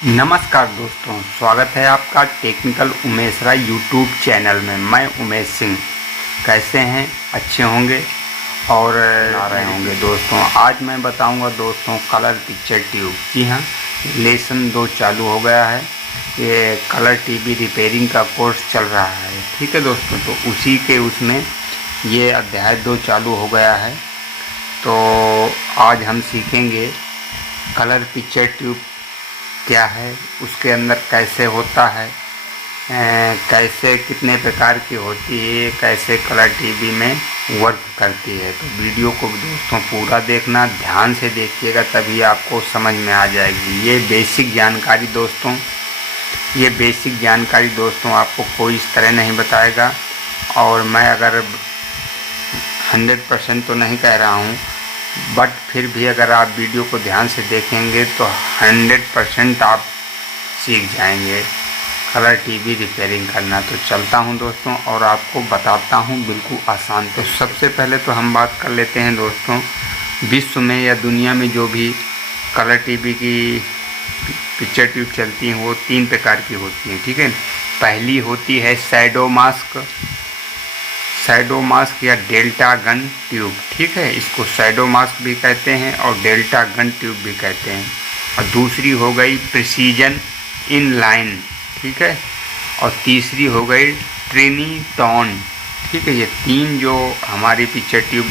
नमस्कार दोस्तों, स्वागत है आपका टेक्निकल उमेश राय यूट्यूब चैनल में। मैं उमेश सिंह। कैसे हैं? अच्छे होंगे और आ रहे होंगे दोस्तों। आज मैं बताऊंगा दोस्तों कलर पिक्चर ट्यूब। जी हाँ, लेसन 2 चालू हो गया है। ये कलर टीवी रिपेयरिंग का कोर्स चल रहा है, ठीक है दोस्तों। तो उसी के उसमें ये अध्याय 2 चालू हो गया है। तो आज हम सीखेंगे कलर पिक्चर ट्यूब क्या है, उसके अंदर कैसे होता है, कैसे कितने प्रकार की होती है, कैसे कलर टीवी में वर्क करती है। तो वीडियो को दोस्तों पूरा देखना, ध्यान से देखिएगा, तभी आपको समझ में आ जाएगी। ये बेसिक जानकारी दोस्तों आपको कोई इस तरह नहीं बताएगा। और मैं अगर 100% तो नहीं कह रहा हूँ, बट फिर भी अगर आप वीडियो को ध्यान से देखेंगे तो 100% आप सीख जाएंगे कलर टीवी रिपेयरिंग करना। तो चलता हूं दोस्तों और आपको बताता हूं बिल्कुल आसान। तो सबसे पहले तो हम बात कर लेते हैं दोस्तों, विश्व में या दुनिया में जो भी कलर टीवी की पिक्चर ट्यूब चलती हैं वो 3 प्रकार की होती हैं, ठीक है। पहली होती है शैडो मास्क या डेल्टा गन ट्यूब, ठीक है। इसको शैडो मास्क भी कहते हैं और डेल्टा गन ट्यूब भी कहते हैं। और दूसरी हो गई प्रिसीजन इन लाइन, ठीक है। और तीसरी हो गई ट्रिनिटॉन, ठीक है। ये 3 जो हमारी पिक्चर ट्यूब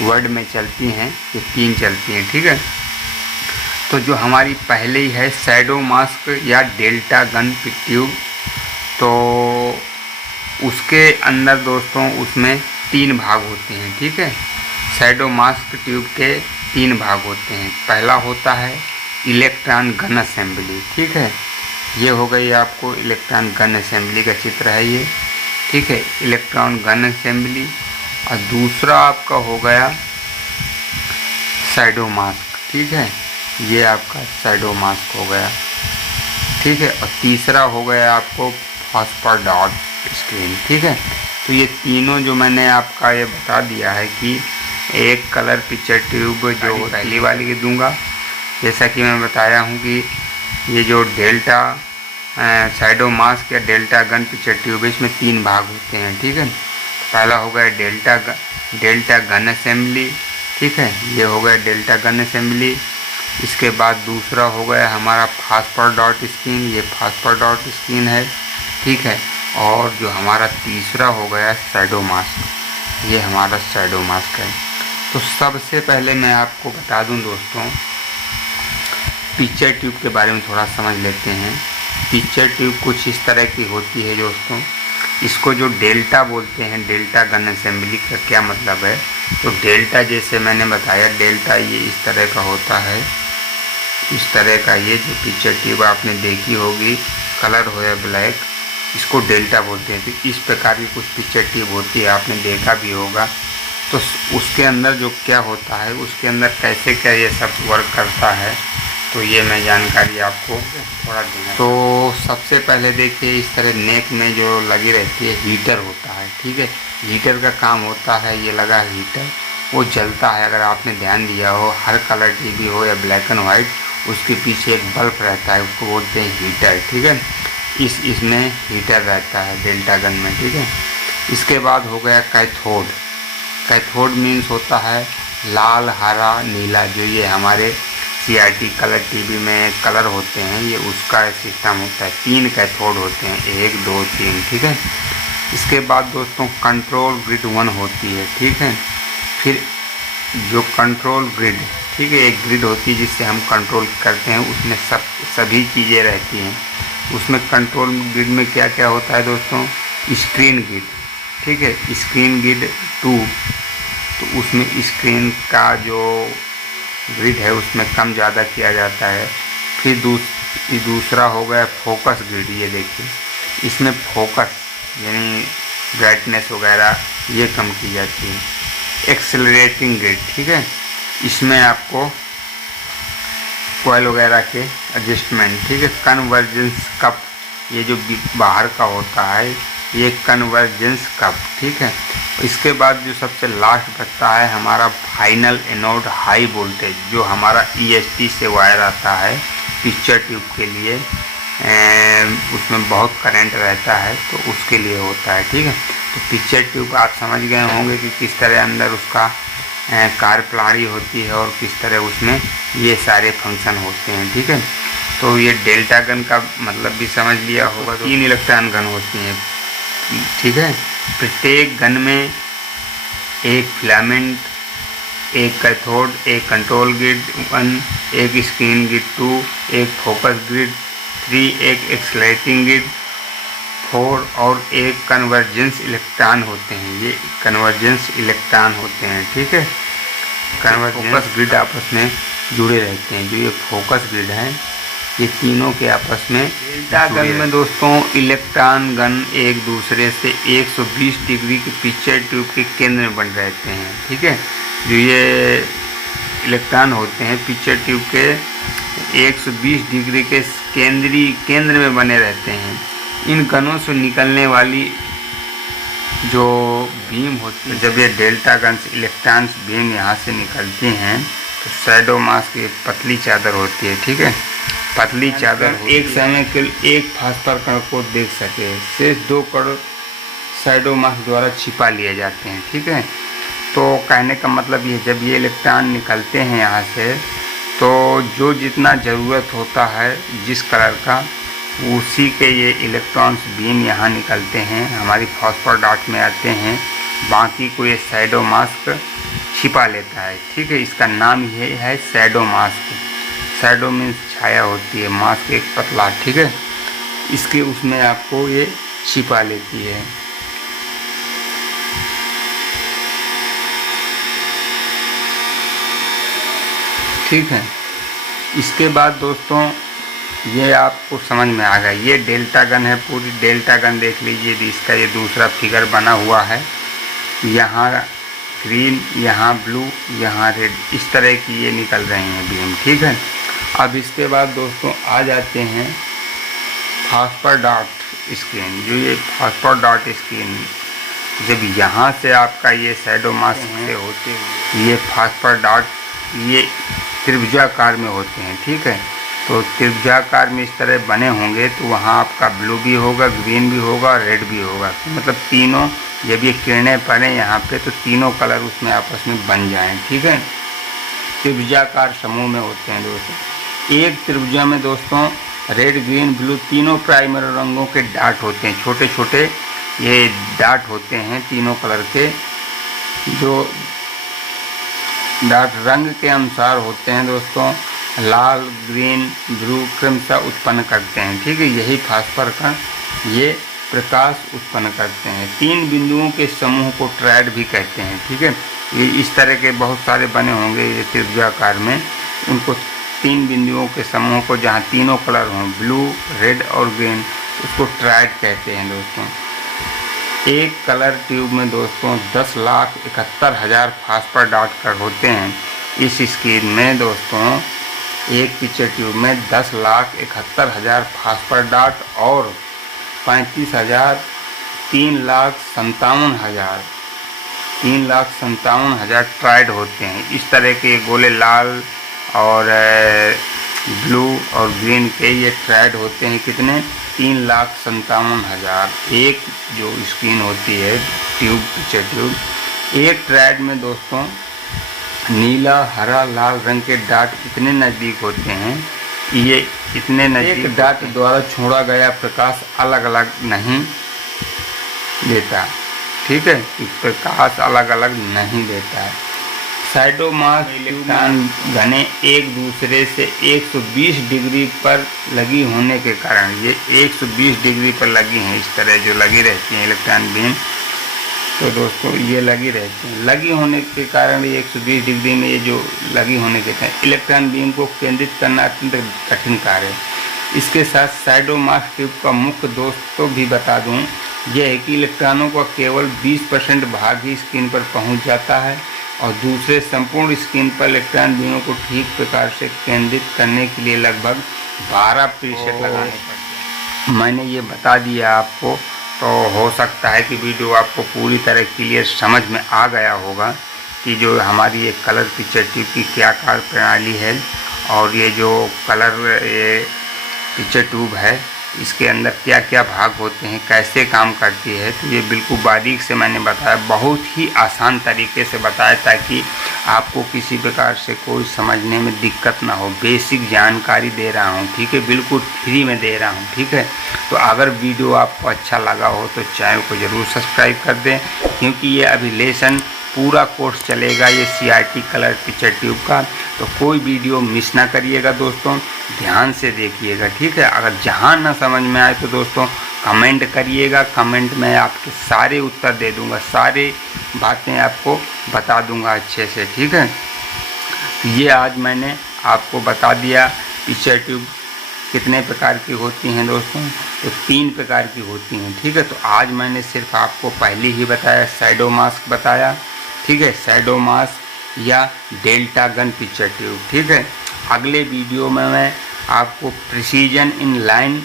वर्ल्ड में चलती हैं, ये 3 चलती हैं, ठीक है। तो जो हमारी पहले ही है शैडो मास्क या डेल्टा गन ट्यूब, तो उसके अंदर दोस्तों उसमें 3 भाग होते हैं, ठीक है। शैडो मास्क ट्यूब के 3 भाग होते हैं। पहला होता है इलेक्ट्रॉन गन असेंबली, ठीक है। ये हो गई आपको इलेक्ट्रॉन गन असेंबली का चित्र है ये, ठीक है, इलेक्ट्रॉन गन असेंबली। और दूसरा आपका हो गया शैडो मास्क, ठीक है, ये आपका शैडो मास्क हो गया, ठीक है। और तीसरा हो गया आपको फॉस्फर डॉट स्क्रीन, ठीक है। तो ये तीनों जो मैंने आपका ये बता दिया है कि एक कलर पिक्चर ट्यूब जो पहली वाली की दूंगा, जैसा कि मैं बताया हूँ कि ये जो डेल्टा शैडो मास्क या डेल्टा गन पिक्चर ट्यूब है, इसमें 3 भाग होते हैं, ठीक है। पहला हो गया डेल्टा गन असेंबली, ठीक है, ये हो गया डेल्टा गन असेंबली। इसके बाद दूसरा हो गया हमारा फास्फर डॉट स्क्रीन, ये फास्फर डॉट स्क्रीन है, ठीक है। और जो हमारा तीसरा हो गया शैडो मास्क, ये हमारा शैडो मास्क है। तो सबसे पहले मैं आपको बता दूं दोस्तों, पिक्चर ट्यूब के बारे में थोड़ा समझ लेते हैं। पिक्चर ट्यूब कुछ इस तरह की होती है दोस्तों। इसको जो डेल्टा बोलते हैं, डेल्टा गन असेंबली का क्या मतलब है, तो डेल्टा जैसे मैंने बताया, डेल्टा ये इस तरह का होता है, इस तरह का। ये जो पिक्चर ट्यूब आपने देखी होगी, कलर हो या ब्लैक, इसको डेल्टा बोलते हैं। तो इस प्रकार की कुछ पिक्चर ट्यूब होती है, आपने देखा भी होगा। तो उसके अंदर जो क्या होता है, उसके अंदर कैसे क्या ये सब वर्क करता है, तो ये मैं जानकारी आपको थोड़ा दूँगा। तो सबसे पहले देखिए, इस तरह नेक में जो लगी रहती है हीटर होता है, ठीक है। हीटर का काम होता है, ये लगा हीटर, वो जलता है। अगर आपने ध्यान दिया हो, हर कलर टीवी हो या ब्लैक एंड वाइट, उसके पीछे एक बल्ब रहता है, उसको बोलते हैं हीटर, ठीक है। इसमें हीटर रहता है डेल्टा गन में, ठीक है। इसके बाद हो गया कैथोड मीन्स होता है लाल, हरा, नीला। जो ये हमारे CRT कलर टीवी में कलर होते हैं, ये उसका सिस्टम होता है। 3 कैथोड होते हैं, 1 2 3, ठीक है। इसके बाद दोस्तों कंट्रोल ग्रिड 1 होती है, ठीक है। फिर जो कंट्रोल ग्रिड, ठीक है, एक ग्रिड होती है जिससे हम कंट्रोल करते हैं, उसमें सभी चीज़ें रहती हैं। उसमें कंट्रोल ग्रिड में क्या क्या होता है दोस्तों, स्क्रीन ग्रिड, ठीक है, स्क्रीन ग्रिड 2, तो उसमें स्क्रीन का जो ग्रिड है उसमें कम ज़्यादा किया जाता है। फिर दूसरा हो गया फोकस ग्रिड, ये देखिए, इसमें फोकस यानी ब्राइटनेस वगैरह ये कम की जाती है। एक्सेलरेटिंग ग्रिड, ठीक है, इसमें आपको कॉइल वगैरह के एडजस्टमेंट, ठीक है। कन्वर्जेंस कप, ये जो बाहर का होता है, ये कन्वर्जेंस कप, ठीक है। इसके बाद जो सबसे लास्ट बचता है हमारा फाइनल एनोड हाई वोल्टेज, जो हमारा EST से वायर आता है, पिक्चर ट्यूब के लिए उसमें बहुत करंट रहता है तो उसके लिए होता है। ठीक है, तो पिक्चर ट्यूब आप समझ गए होंगे कि किस तरह अंदर उसका कार्यप्रणाली होती है और किस तरह उसमें ये सारे फंक्शन होते हैं। ठीक है, तो ये डेल्टा गन का मतलब भी समझ लिया होगा। तो 3 इलेक्ट्रॉन गन होती हैं। ठीक है, प्रत्येक गन में एक फिलामेंट, एक कैथोड, एक कंट्रोल ग्रिड 1, एक स्क्रीन ग्रिड 2, एक फोकस ग्रिड 3, एक एक्सलेटिंग ग्रिड 4 और एक कन्वर्जेंस इलेक्ट्रॉन होते हैं। ये कन्वर्जेंस इलेक्ट्रॉन होते हैं। ठीक है, फोकस ग्रिड आपस में जुड़े रहते हैं। जो ये फोकस ग्रिड है ये तीनों के आपस में डेल्टा गन में दोस्तों इलेक्ट्रॉन गन एक दूसरे से 120 डिग्री के पिक्चर ट्यूब के केंद्र में बन रहते हैं। ठीक है, जो ये इलेक्ट्रॉन होते हैं पिक्चर ट्यूब के 120 डिग्री के केंद्र में बने रहते हैं। इन गनों से निकलने वाली जो बीम होती है, जब ये डेल्टा गन से इलेक्ट्रॉन्स बीम यहाँ से निकलती हैं तो शैडो मास्क की पतली चादर होती है। ठीक है, पतली चादर एक समय के एक फास्फोर कण को देख सके, शेष 2 कण शैडो मास्क द्वारा छिपा लिए जाते हैं। ठीक है, तो कहने का मतलब ये जब ये इलेक्ट्रॉन निकलते हैं यहाँ से तो जो जितना ज़रूरत होता है जिस कलर का उसी के ये इलेक्ट्रॉन्स बीम यहाँ निकलते हैं, हमारी फास्फोर डॉट में आते हैं, बाकी को ये शैडो मास्क छिपा लेता है। ठीक है, इसका नाम ये है शैडो मास्क। शैडो मीन्स छाया होती है, मास्क एक पतला। ठीक है, इसके उसमें आपको ये छिपा लेती है। ठीक है, इसके बाद दोस्तों ये आपको समझ में आ गया। ये डेल्टा गन है, पूरी डेल्टा गन देख लीजिए। इसका ये दूसरा फिगर बना हुआ है, यहाँ ग्रीन, यहाँ ब्लू, यहाँ रेड, इस तरह की ये निकल रहे हैं बीम। ठीक है, अब इसके बाद दोस्तों आ जाते हैं फास्फोर डॉट स्क्रीन। जो ये फास्फोर डॉट स्क्रीन जब यहाँ से आपका ये शैडो मास्क से होते हैं, ये फास्फोर डॉट ये त्रिभुजाकार में होते हैं। ठीक है, तो त्रिभुजाकार में इस तरह बने होंगे तो वहाँ आपका ब्लू भी होगा, ग्रीन भी होगा और रेड भी होगा। मतलब तीनों जब ये किरणें पड़े यहाँ पे तो तीनों कलर उसमें आपस में बन जाएं। ठीक है, त्रिभुजाकार समूह में होते हैं दोस्तों। एक त्रिभुजा में दोस्तों रेड, ग्रीन, ब्लू तीनों प्राइमरी रंगों के डाट होते हैं। छोटे छोटे ये डाट होते हैं तीनों कलर के, जो डाट रंग के अनुसार होते हैं दोस्तों। लाल, ग्रीन, ब्लू क्रमशः उत्पन्न करते हैं। ठीक है, यही फास्फोर कण ये प्रकाश उत्पन्न करते हैं। 3 बिंदुओं के समूह को ट्रायड भी कहते हैं। ठीक है, ये इस तरह के बहुत सारे बने होंगे ये त्रिभुजाकार में, उनको 3 बिंदुओं के समूह को जहाँ तीनों कलर हों, ब्लू, रेड और ग्रीन, उसको ट्रायड कहते हैं दोस्तों। एक कलर ट्यूब में दोस्तों 10,71,000 फास्फोर डॉट कर होते हैं। इस स्क्रीन में दोस्तों एक पिक्चर ट्यूब में 10,71,000 फास्फोर डॉट और 35,000 3,57,000 ट्रायड होते हैं। इस तरह के गोले लाल और ब्लू और ग्रीन के ये ट्रायड होते हैं। कितने? 3,57,000। एक जो स्क्रीन होती है ट्यूब, पिक्चर ट्यूब, एक ट्रायड में दोस्तों नीला, हरा, लाल रंग के डाट इतने नज़दीक होते हैं, ये इतने नज़दीक डाट द्वारा छोड़ा गया प्रकाश अलग अलग नहीं देता। ठीक है, प्रकाश अलग अलग नहीं देता है। शैडो मास्क इलेक्ट्रॉन घने एक दूसरे से 120 डिग्री पर लगी होने के कारण, ये 120 डिग्री पर लगी हैं, इस तरह जो लगी रहती हैं इलेक्ट्रॉन बीम, तो दोस्तों ये लगी रहती हैं। लगी होने के कारण ये 120 डिग्री में ये जो लगी होने के कारण इलेक्ट्रॉन बीम को केंद्रित करना अत्यंत कठिन कार्य है। इसके साथ शैडो मास्क ट्यूब का मुख्य दोस्तों भी बता दूं, यह है कि इलेक्ट्रॉनों का केवल 20% भाग ही स्क्रीन पर पहुंच जाता है और दूसरे संपूर्ण स्क्रीन पर इलेक्ट्रॉन बीमों को ठीक प्रकार से केंद्रित करने के लिए लगभग 12% लगाने पड़ते हैं। मैंने ये बता दिया आपको, तो हो सकता है कि वीडियो आपको पूरी तरह क्लियर समझ में आ गया होगा कि जो हमारी एक कलर पिक्चर ट्यूब की क्या कार्य प्रणाली है और ये जो कलर ये पिक्चर ट्यूब है इसके अंदर क्या क्या भाग होते हैं, कैसे काम करती है, तो ये बिल्कुल बारीक से मैंने बताया, बहुत ही आसान तरीके से बताया ताकि आपको किसी प्रकार से कोई समझने में दिक्कत ना हो। बेसिक जानकारी दे रहा हूँ, ठीक है, बिल्कुल फ्री में दे रहा हूँ, ठीक है। तो अगर वीडियो आपको अच्छा लगा हो तो चैनल को ज़रूर सब्सक्राइब कर दें, क्योंकि ये अभी लेसन पूरा कोर्स चलेगा ये CRT कलर पिक्चर ट्यूब का। तो कोई वीडियो मिस ना करिएगा दोस्तों, ध्यान से देखिएगा, ठीक है। अगर जहाँ ना समझ में आए तो दोस्तों कमेंट करिएगा, कमेंट में आपके सारे उत्तर दे दूंगा, सारे बातें आपको बता दूंगा अच्छे से, ठीक है। ये आज मैंने आपको बता दिया पिक्चर ट्यूब कितने प्रकार की होती हैं दोस्तों, तो 3 प्रकार की होती हैं, ठीक है। तो आज मैंने सिर्फ आपको पहले ही बताया, शैडो मास्क बताया, ठीक है, शैडो मास्क या डेल्टा गन पिक्चर ट्यूब, ठीक है। अगले वीडियो में मैं आपको precision in line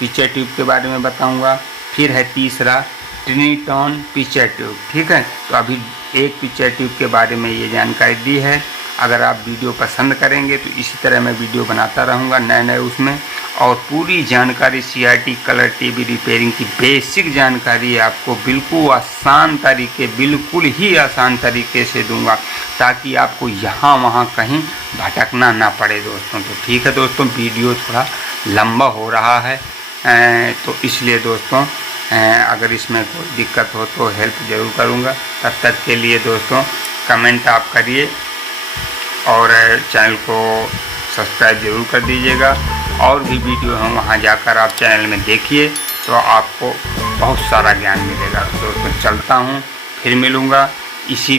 picture tube के बारे में बताऊंगा। फिर है तीसरा ट्रिनिटॉन पिक्चर ट्यूब, ठीक है। तो अभी एक पिक्चर ट्यूब के बारे में ये जानकारी दी है। अगर आप वीडियो पसंद करेंगे तो इसी तरह मैं वीडियो बनाता रहूँगा नए नए उसमें, और पूरी जानकारी CRT कलर टीवी रिपेयरिंग की बेसिक जानकारी आपको बिल्कुल ही आसान तरीके से दूंगा, ताकि आपको यहाँ वहाँ कहीं भटकना ना पड़े दोस्तों। तो ठीक है दोस्तों, वीडियो थोड़ा लंबा हो रहा है, तो इसलिए दोस्तों अगर इसमें कोई दिक्कत हो तो हेल्प ज़रूर करूँगा। तब तक के लिए दोस्तों कमेंट आप करिए और चैनल को सब्सक्राइब ज़रूर कर दीजिएगा। और भी वीडियो हम वहाँ जाकर आप चैनल में देखिए तो आपको बहुत सारा ज्ञान मिलेगा। दोस्तों चलता हूँ, फिर मिलूँगा इसी